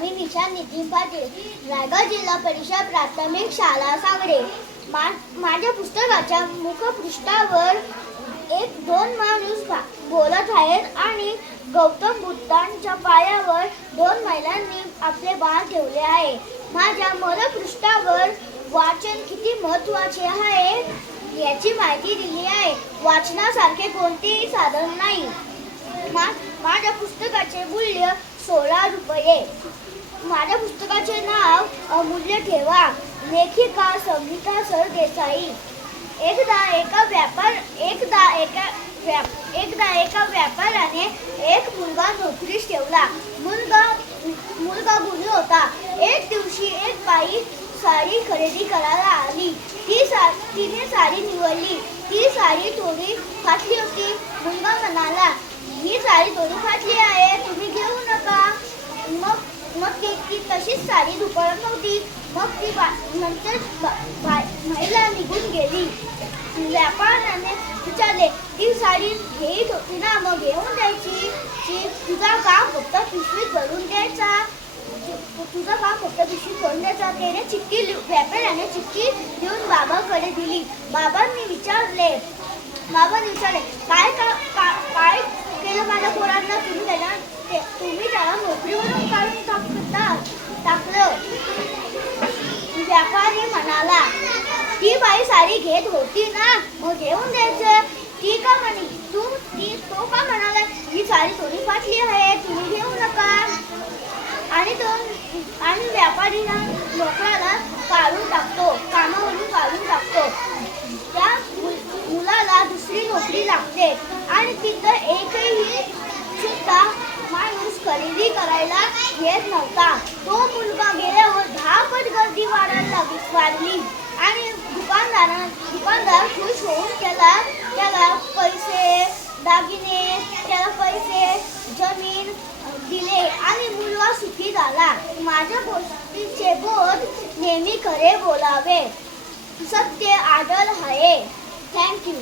मी निशा नितीन पाटील रायगड जिल्हा परिषद प्राथमिक शाळा सांगडे मा माझ्या पुस्तकाच्या मुखपृष्ठावर एक दोन माणूस भा- बोलत आहेत आणि गौतम बुद्धांच्या पायावर दोन महिलांनी आपले बाण ठेवले आहे. माझ्या मलपृष्ठावर वाचन किती महत्त्वाचे आहे याची माहिती दिली आहे. वाचनासारखे कोणतेही साधन नाही. मा माझ्या पुस्तकाचे मूल्य सोळा रुपये. माझ्या पुस्तकाचे नाव अमूल्य ठेवा. लेखिका संगीता सरदेसाई एकदा एका व्यापार एकदा एका व्याप एकदा एका व्यापाऱ्याने एक मुलगा नोकरीस ठेवला. मुलगा मुलगा गुणी होता. एक दिवशी एक बाई साडी खरेदी करायला आली. ती सा तिने साडी निवडली. ती साडी थोडी फाटली होती. मुलगा म्हणाला ही साडी थोडी फाटली आहे. तुम्ही घेऊ नका. मग मग ती ती तशीच साडी दुकानात नव्हती. मग ती बा नंतर महिला निघून गेली. व्यापाऱ्याने विचारले ती साडी घेत होती ना मग घेऊन द्यायची तुझा काम फक्त पिशवीत भरून द्यायचा तुझा तुझं काम फक्त पिशवीत भरून द्यायचा त्याने चिठ्ठी लिह- व्यापाऱ्याने चिठ्ठी लिहून बाबाकडे दिली. बाबांनी विचारले बाबांनी विचारले काय का- काय केलं माझ्या पोरांना? तुम्ही त्याला ते- तुम्ही त्याला नोकरीवरून काढून टाकता टाकलं व्यापारी म्हणाला ती बाई साडी घेत होती ना मग घेऊन द्यायचं. ती का म्हणे? तू? ती? तो का म्हणाला ही साडी थोडी फाटली आहे तुम्ही घेऊ नका. आणि तो आणि व्यापारी ना नोकराला काढून टाकतो कामावरून काढून टाकतो. त्या मुलाला दुसरी नोकरी लागते आणि तिथं एकही सुद्धा माणूस खरेदी करायला येत नव्हता. दुकानदारा दुकानदार खुश होऊन त्याला त्याला पैसे दागिने त्याला पैसे जमीन दिले आणि मुलगा सुखी झाला. माझ्या गोष्टीचे बोध नेहमी खरे बोलावे. सत्य आदल आहे. थँक्यू